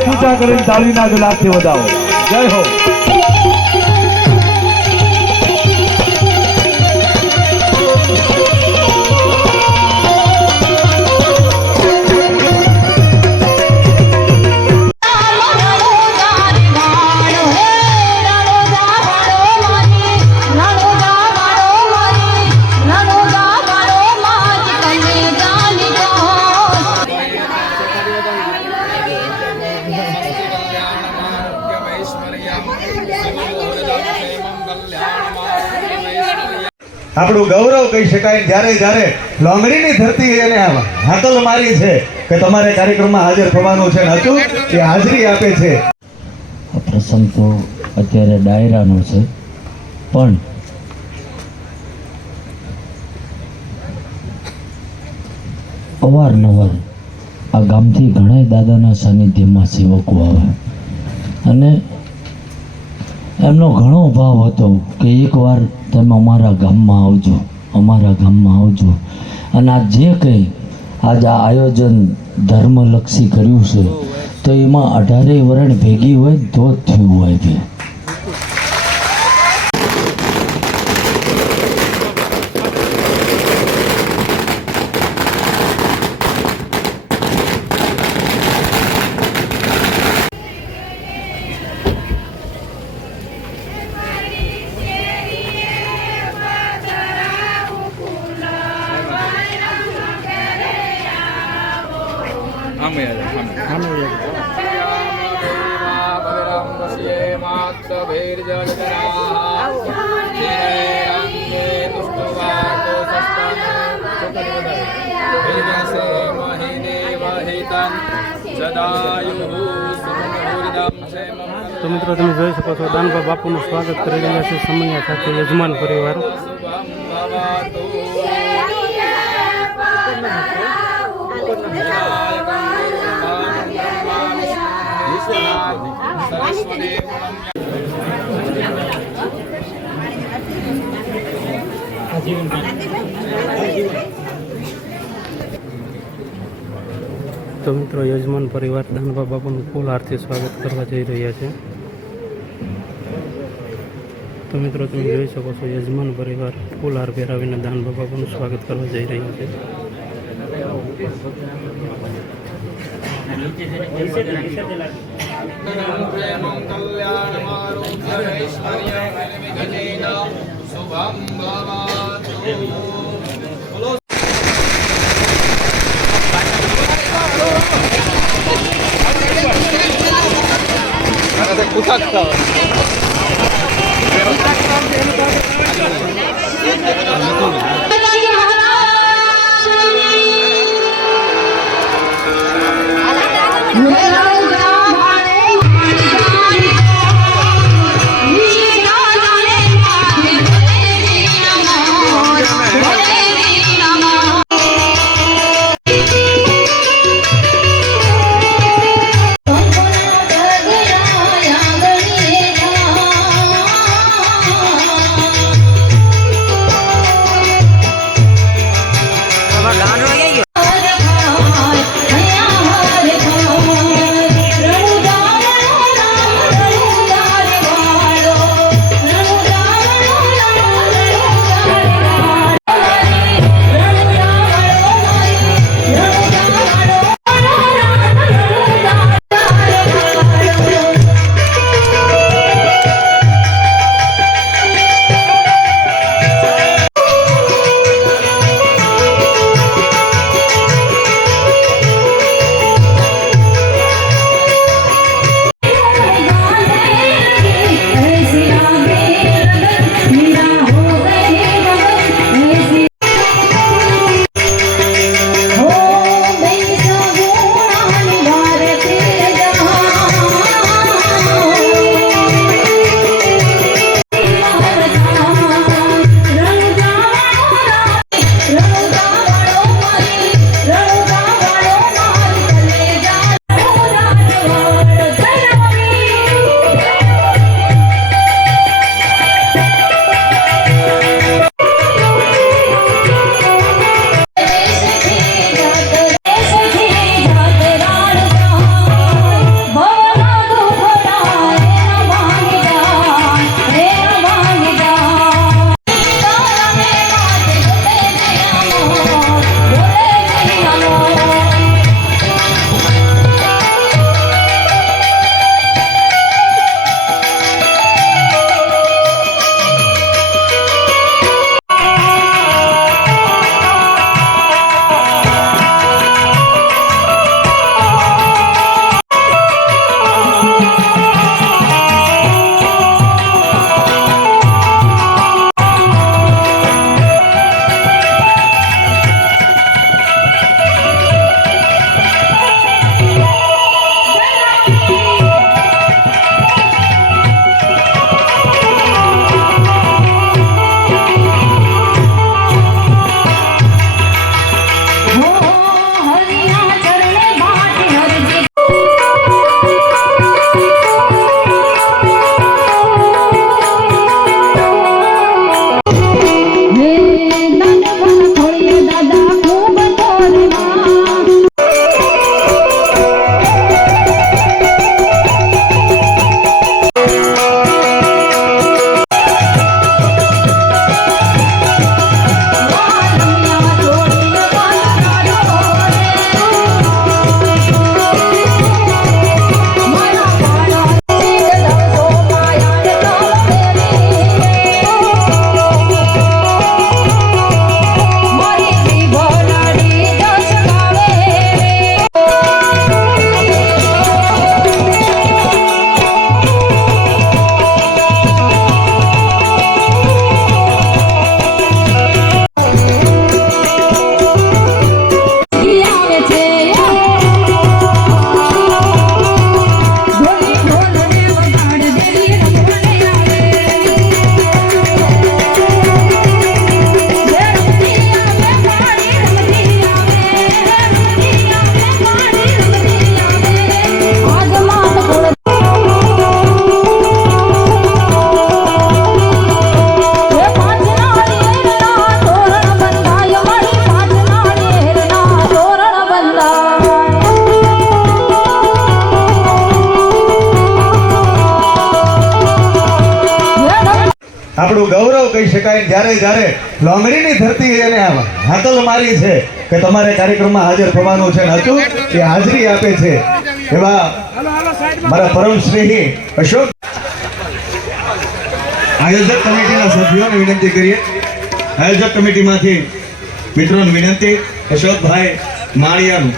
હાથ ઊંચા કરીને તાળીના ગુલાબથી વધાવો. જય હો. આપણું ગૌરવ કહી શકાય. જ્યારે જ્યારે લોંગડીની ધરતી એને હાકલ મારી છે કે તમારે કાર્યક્રમમાં હાજર થવાનું છે, હતું એ હાજરી આપે છે. આ પ્રસંગ તો અત્યારે ડાયરાનો છે, પણ અવારનવાર આ ગામથી ઘણા દાદાના સાનિધ્યમાં સેવકો આવે અને એમનો ઘણો ભાવ હતો કે એકવાર તમે અમારા ગામમાં આવજો, અમારા ગામમાં આવજો. અને આ જે કંઈ આજ આ આયોજન ધર્મલક્ષી કર્યું છે તો એમાં 18 વરણ ભેગી હોય તો જ થયું હોય છે. તો મિત્રો તમે જોઈ શકો છો દાનભા બાપુનું સ્વાગત કરી રહ્યા છે સમૈયા સાથે યજમાન પરિવાર. તો મિત્રો યજમાન પરિવાર દાનભા બાપુનું ફૂલ આરતી સ્વાગત કરવા જઈ રહ્યા છે. તો મિત્રો તમે જોઈ શકો છો યજમાન પરિવાર ફૂલ હાર પહેરાવીને દાનભા બાપુનું સ્વાગત કરવા જઈ રહ્યા છે. What? આપણું ગૌરવ કહી શકાય. જ્યારે જ્યારે લોંગડીની ધરતી એને હાકલ મારી છે કે તમારે કાર્યક્રમમાં હાજર થવાનું છે ને અચૂક એ હાજરી આપે છે એવા મારા પરમ સ્નેહી અશોક આયોજક કમિટીના સભ્યોને વિનંતી કરીએ. આયોજક કમિટીમાંથી મિત્રોને વિનંતી, અશોકભાઈ માળિયાનું.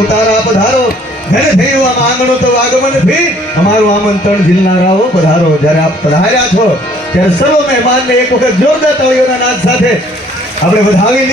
ઉતારા પધારો ઘરે થયું આમ આંગણું તો આગમન ભી અમારું આમંત્રણ ઝીલનારાઓ પધારો. જ્યારે આપ પધાર્યા છો ત્યારે સર્વ મહેમાનને એક વખત જોરદાર તાળીઓના નાદ સાથે આપણે વધાવી લઈએ.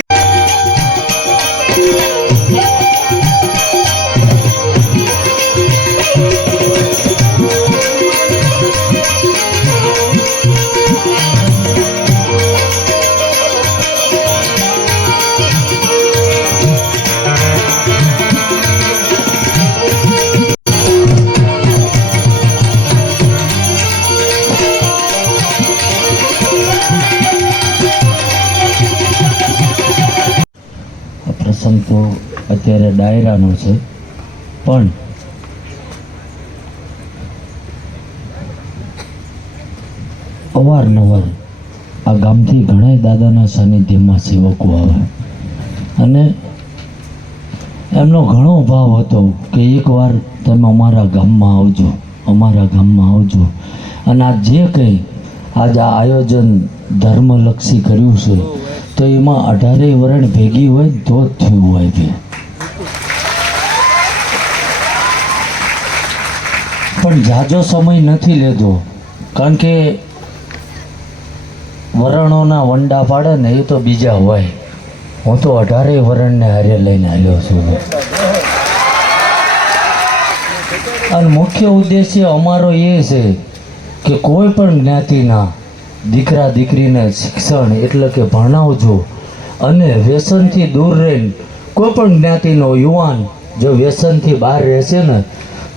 પ્રસંગ તો અત્યારે ડાયરાનો છે, પણ અવારનવાર આ ગામથી ઘણા દાદાના સાનિધ્યમાં સેવકો આવે અને એમનો ઘણો ભાવ હતો કે એકવાર તમે અમારા ગામમાં આવજો, અમારા ગામમાં આવજો. અને આ જે કંઈ આજ આ આયોજન ધર્મલક્ષી કર્યું છે તો એમાં 18 વરણ ભેગી હોય તો જ થયું હોય છે. પણ ઝાઝો સમય નથી લેતો, કારણ કે વરણોના વંડા પાડે ને એ તો બીજા હોય. હું તો 18 વરણને હારે લઈને આવ્યો છું. અને મુખ્ય ઉદ્દેશ્ય અમારો એ છે કે કોઈ પણ જ્ઞાતિના દીકરા દીકરીને શિક્ષણ એટલે કે ભણાવજો, અને વ્યસનથી દૂર રહીને કોઈ પણ જ્ઞાતિનો યુવાન જો વ્યસનથી બહાર રહેશે ને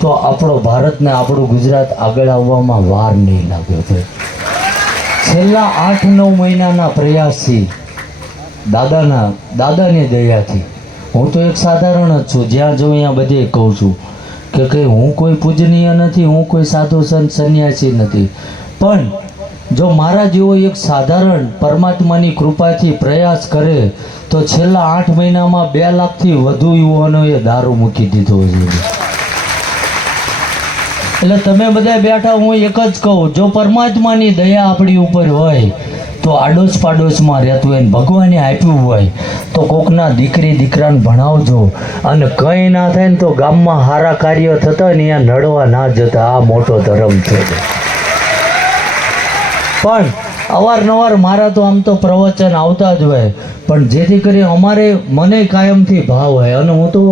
તો આપણો ભારતને આપણું ગુજરાત આગળ આવવામાં વાર નહીં લાગે છે. છેલ્લા 8-9 મહિનાના પ્રયાસથી દાદાની દયાથી હું તો એક સાધારણ જ છું. જ્યાં જો અહીંયા બધે કહું છું કે હું કોઈ પૂજનીય નથી, હું કોઈ સાધુ સંત સંન્યાસી નથી, પણ જો મારા જેવો એક સાધારણ પરમાત્માની કૃપાથી પ્રયાસ કરે તો છેલ્લા 8 મહિનામાં 2 લાખથી વધુ યુવાનોએ દારૂ મૂકી દીધો છે. એટલે તમે બધા બેઠા, હું એક જ કહું, જો પરમાત્માની દયા આપણી ઉપર હોય તો આડોશ પાડોશમાં રહેતું હોય, ભગવાને આપ્યું હોય તો કોકના દીકરી દીકરાને ભણાવજો. અને કંઈ ના થાય ને તો ગામમાં સારા કાર્ય થતા હોય ને અહીંયા નડવા ના જતા. આ મોટો ધર્મ છે. પણ અવારનવાર મારા તો આમ તો પ્રવચન આવતા જ હોય, પણ જેથી કરી મને કાયમથી ભાવ હોય. અને હું તો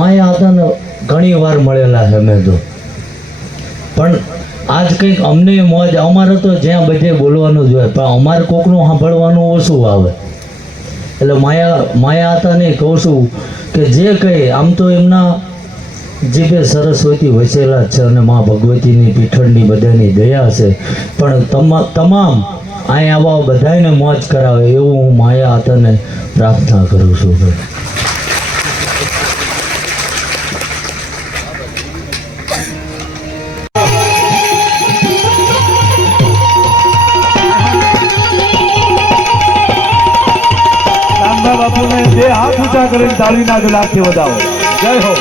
માયા હતાને ઘણી વાર મળેલા છે મેં તો, પણ આજ કંઈક અમને મોજ. અમારે તો જ્યાં બધે બોલવાનું જ હોય, પણ અમારે કોકનું સાંભળવાનું ઓછું આવે. એટલે માયા હતાને કહું છું કે જે કંઈ આમ તો એમના જીભે સરસ્વતી વસેલા છે અને મા ભગવતીની પીઠળની બધાની દયા છે, પણ તમામ અહીં આવા બધાને મોજ કરાવે એવું હું માયા હતાને પ્રાર્થના કરું છું. બાપુને બે હાથ ઊંચા કરીને તાળીના ગલાથી વધાવો. જય હો.